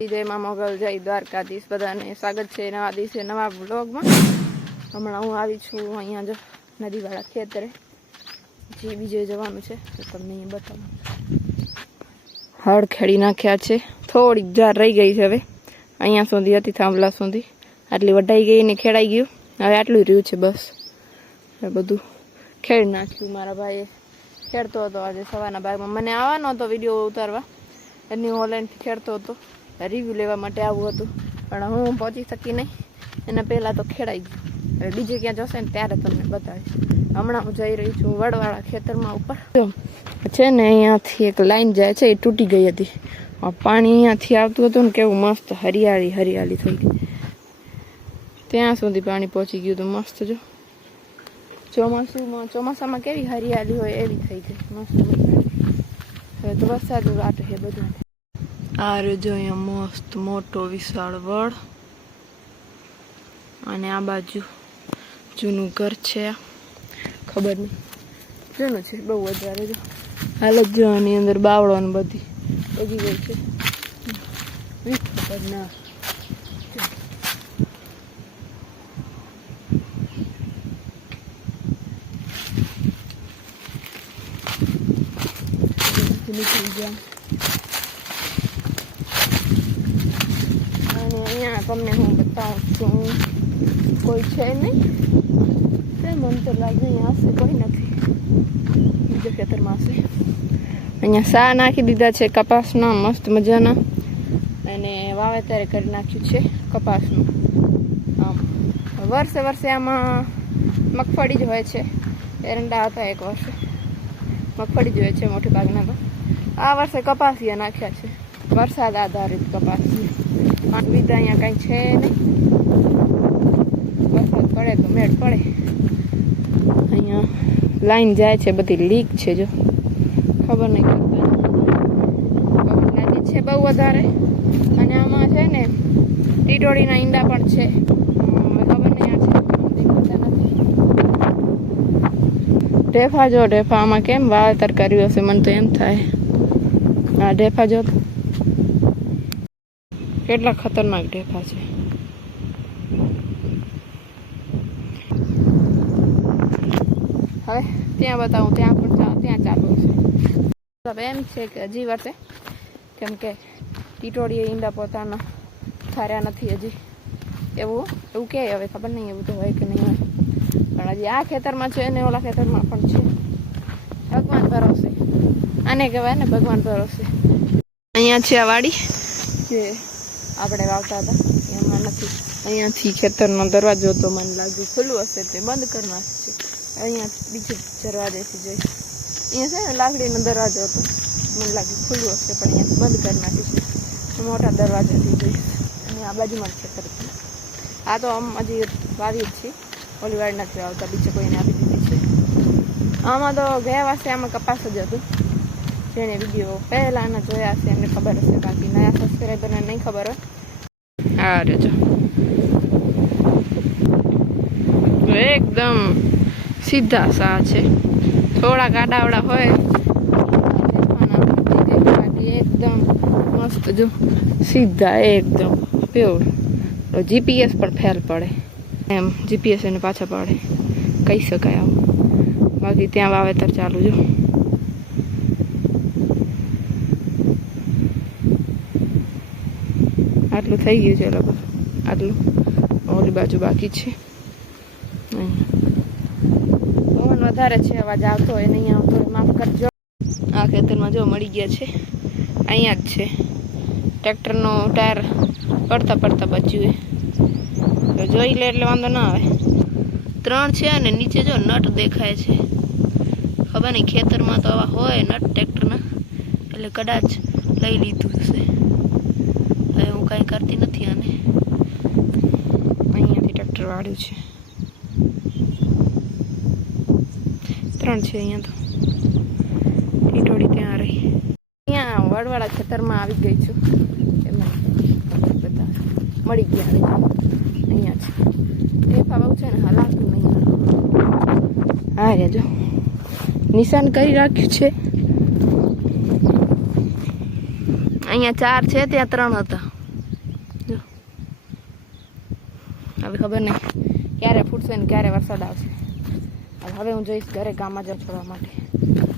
જય મા મોગલ, જય દ્વારકાધીશ. બધાને સ્વાગત છે નવા દિવસે નવા વ્લોગમાં. હમણાં હું આવી છું અહીંયા જો નદીવાળા ખેતરે, જે બીજે જવાનું છે તો તમને અહીં બતાવું. હળ ખેડી નાખ્યા છે, થોડીક જાર રહી ગઈ છે. હવે અહીંયા સુધી હતી, થાંભલા સુધી આટલી વઢાઈ ગઈ ને ખેડાઈ ગયું. હવે આટલું રહ્યું છે બસ. એ બધું ખેડી નાખ્યું. મારા ભાઈએ ખેડતો હતો આજે સવારના ભાગમાં. મને આવવાનો હતો વિડીયો ઉતારવા, એની ઓનલાઈનથી ખેડતો હતો, રિવ્યૂ લેવા માટે આવું હતું, પણ હું પહોંચી શકી નહીં. એના પહેલાં તો ખેડાઈ ગયું. હવે બીજે ક્યાં જશે ને ત્યારે તમને બતાવીશ. હમણાં હું જઈ રહી છું વડવાળા ખેતરમાં ઉપર. છે ને અહીંયાથી એક લાઈન જાય છે, એ તૂટી ગઈ હતી. પાણી અહીંયાથી આવતું હતું ને, કેવું મસ્ત હરિયાળી હરિયાળી થઈ ગઈ. ત્યાં સુધી પાણી પહોંચી ગયું હતું. મસ્ત જો ચોમાસામાં કેવી હરિયાળી હોય એવી થઈ ગઈ મસ્ત. હવે તો વરસાદ વાટ છે બધું. આ જો અહીંયા મસ્ત મોટો વિશાળ વડ, અને આ બાજુ જૂનું ઘર છે. ખબર નહીં, જૂનું છે બહુ વધારે. જો હાલ જ આની અંદર બાવળો ને બધી ઉગી ગઈ છે. ના નીકળી ગયા. અને અહીંયા તમને હું બતાવું છું, કોઈ છે નહીં. મને તો લાગે અહીંયા હશે, કોઈ નથી. બીજા ખેતરમાં હશે. અહીંયા સા નાખી દીધા છે કપાસના મસ્ત મજાના, અને વાવેતર કરી નાખ્યું છે કપાસનું. આમ વર્ષે વર્ષે આમાં મગફળી જ હોય છે. એરંડા હતા એક વર્ષે, મગફળી જ હોય છે મોટી ભાગના. તો આ વર્ષે કપાસિયા નાખ્યા છે, વરસાદ આધારિત કપાસિયા. વિધા અહીંયા કાંઈ છે નહીં. વરસાદ પડે તો મેળ પડે. અહીંયા લાઈન જાય છે, બધી લીક છે. જો ખબર નહીં કરતા, ખબર લાગે છે બહુ વધારે. અને આમાં છે ને ટીટોળીના ઈંડા પણ છે. ખબર નહીં આ છે દેખાતા નથી. ઢેફા જો, ઢેફા આમાં કેમ વાવેતર કર્યું હશે, મને તો એમ થાય. આ ઢેફા જો કેટલા ખતરનાક ઢેફા છે. હવે ત્યાં બતાવું, ત્યાં પણ ત્યાં ચાલુ છે. હવે એમ છે કે હજી વર્ષે, કેમ કે ટીટોળીએ ઈંડા પોતાના ઠાર્યા નથી હજી. એવું કહે, હવે ખબર નહીં એવું તો હોય કે નહીં હોય. પણ હજી આ ખેતરમાં છે ને ઓલા ખેતરમાં પણ છે. ભગવાન ભરોસે, આને કહેવાય ને ભગવાન ભરોસે. અહીંયા છે આ વાડી જે આપણે વાવતા હતા, એમાં નથી. અહીંયાથી ખેતરનો દરવાજો તો મને લાગ્યું ખુલ્લું હશે, તે બંધ કરી નાખ્યું છે. અહીંયા બીજું દરવાજેથી જોઈ, અહીંયા છે ને લાકડીનો દરવાજો હતો, મને લાગ્યું ખુલ્લું હશે, પણ અહીંયા બંધ કરી નાખ્યું છે. મોટા દરવાજાથી જોઈ. અને આ બાજુમાં ખેતર છે. આ તો આમ હજી વાવી જ છે, ઓલી વાડી નથી વાવતા, બીજે કોઈને આપી દીધી છે. આમાં તો ગયા વર્ષે આમાં કપાસ જ હતું. જેને વિડીયો પહેલાંના જોયા હશે એમને ખબર હશે, બાકી નયા સબસ્ક્રાઈબરને નહીં ખબર હોય. હા રેજો, એકદમ સીધા સા છે. થોડા ગાડાવડા હોય એકદમ મસ્ત. જો સીધા એકદમ પ્યોર. જીપીએસ પણ ફેલ પડે એમ, જીપીએસ એને પાછા પડે કહી શકાય આવું. બાકી ત્યાં વાવેતર ચાલુ. જો આટલું થઈ ગયું છે લગભગ, આટલું. ઓલી બાજુ બાકી છે. પવન વધારે છે, અવાજ આવતો હોય નહીં આવતો હોય માફ કરજો. આ ખેતરમાં જો મળી ગયા છે, અહીંયા જ છે. ટ્રેક્ટરનો ટાયર પડતા પડતા બચ્યું તો જોઈ લે એટલે વાંધો ના આવે. 3 છે અને નીચે જો નટ દેખાય છે. ખબર નહીં, ખેતરમાં તો આવા હોય નટ ટ્રેક્ટરના, એટલે કદાચ લઈ લીધું હશે. હવે હું કાંઈ કરતી નથી આને. અહીંયાથી ટ્રેક્ટર વાળ્યું છે. 3 છે અહીંયા તો. ટીટોળી ત્યાં રહી. અહીંયા વડવાળા ખેતરમાં આવી ગઈ છું. એમાં બધા મળી ગયા. અહીંયા છે ઢેફા બહુ છે ને, હલાતું નહીં. હા રે જો નિશાન કરી રાખ્યું છે. અહીંયા 4 છે, ત્યાં 3 હતા. હવે ખબર નહીં ક્યારે ફૂટશે ને ક્યારે વરસાદ આવશે. હવે હું જઈશ ઘરે ગામમાં જવા છોડવા માટે.